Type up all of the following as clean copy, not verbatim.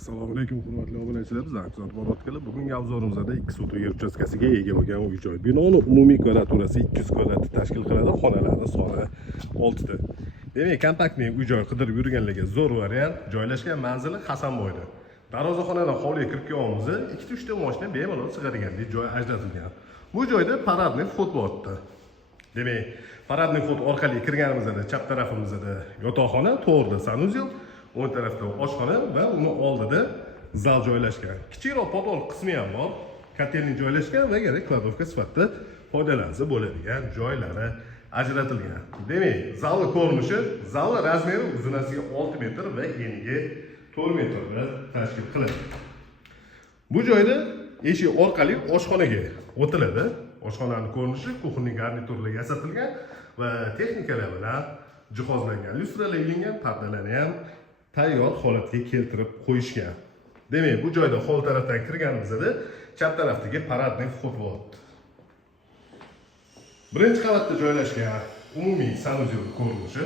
Assalomu alaykum hurmatli obunachilar. Zaqzor Borodkali bugungi obzorimizda 2 sotuv yer uchastkasiga ega bo'lgan uy joy. Binoning umumiy kvadraturasi 200 kvadratni tashkil qiladi. Xonalarning soni 6 ta. Demak, kompaktli uy joy qidirib yurganlarga zo'r variant. Joylashgan manzili Hasanboyda. Darvozaxonadan hovliga kirib kelganimizda 2-3 ta mashina bemalol sig'adigandek joy ajratilgan. Bu joyda paradniy vxod bordi. Demak, paradniy vxod orqali kirganimizda chap tarafimizda yotoqxona, to'g'rida sanuzel, o'ng tarafda oshxona va uni oldida zal joylashgan. Kichikroq podol qismi ham bor. Kotelning joylashgan va yana kladovka sifatida foydalansa bo'ladigan joylari ajratilgan. Demak, zalni ko'rinishi, zalni razmeri uzunasiga 6 metr va eniga 4 metrni tashkil qiladi. Bu joyda eshik orqali oshxonaga o'tiladi. Oshxonaning ko'rinishi kuxonning garniturlariga yasatilgan va texnikalar bilan jihozlangan. Lyustralar ilingan, pardalarni ham tayyor holatga keltirib qo'yishgan. Demak, bu joyda hovli tarafdan kirganimizda chap tarafdagi paradniy vxod bor. Birinchi qavatda joylashgan umumiy sanuzel ko'rinishi.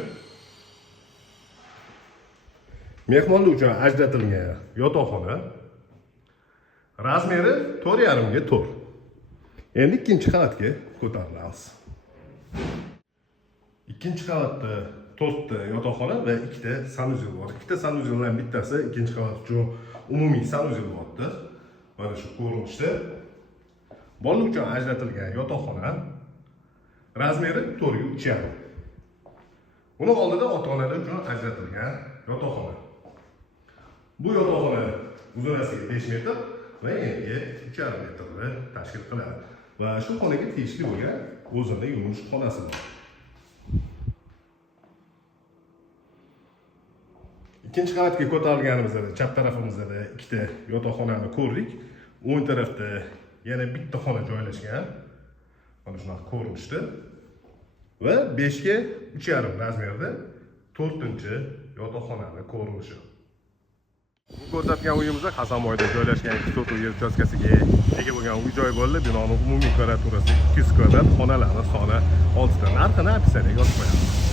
Mehmonlar uchun ajratilgan yotoqxona. Razmeri 4,5 ga 4. Endi ikkinchi qavatga ko'tarilamiz. Ikkinchi qavatda 4 ta yotoqxona va 2 ta sanuzel bor. 2 ta sanuzeldan bittasi ikkinchi qavat uchun umumiy sanuzel bo'ldi. Mana shu ko'rinishda. Bolalar uchun ajratilgan yotoqxona. Razmeri 4,3. Uni oldida ota-onalar uchun ajratilgan yotoqxona. Bu yotoqxona uzunasiga 5 metr va eniga 3,5 metrni tashkil qiladi. Va shu xonaga tegishli bo'lgan o'zida yuvinish xonasi bor. Ikkinchi qavatga ko'tarilganimizda chap tarafimizda 2 ta yotoqxonani ko'rdik. O'ng tarafda yana bitta xona joylashgan. Mana shunaqa ko'rinishda. Va 5 ga 3,5 razmerda 4-yotoqxonani ko'rinishi. Bu ko'rsatgan uyimizda Hasanboyda joylashgan 2 sotuv yer uchastkasiga ega bo'lgan uy joy bo'ldi. Binoning umumiy kvadraturasi 200 kvadrat, xonalarning soni 6 ta. Narxini opisiyaga yozib qo'yamiz.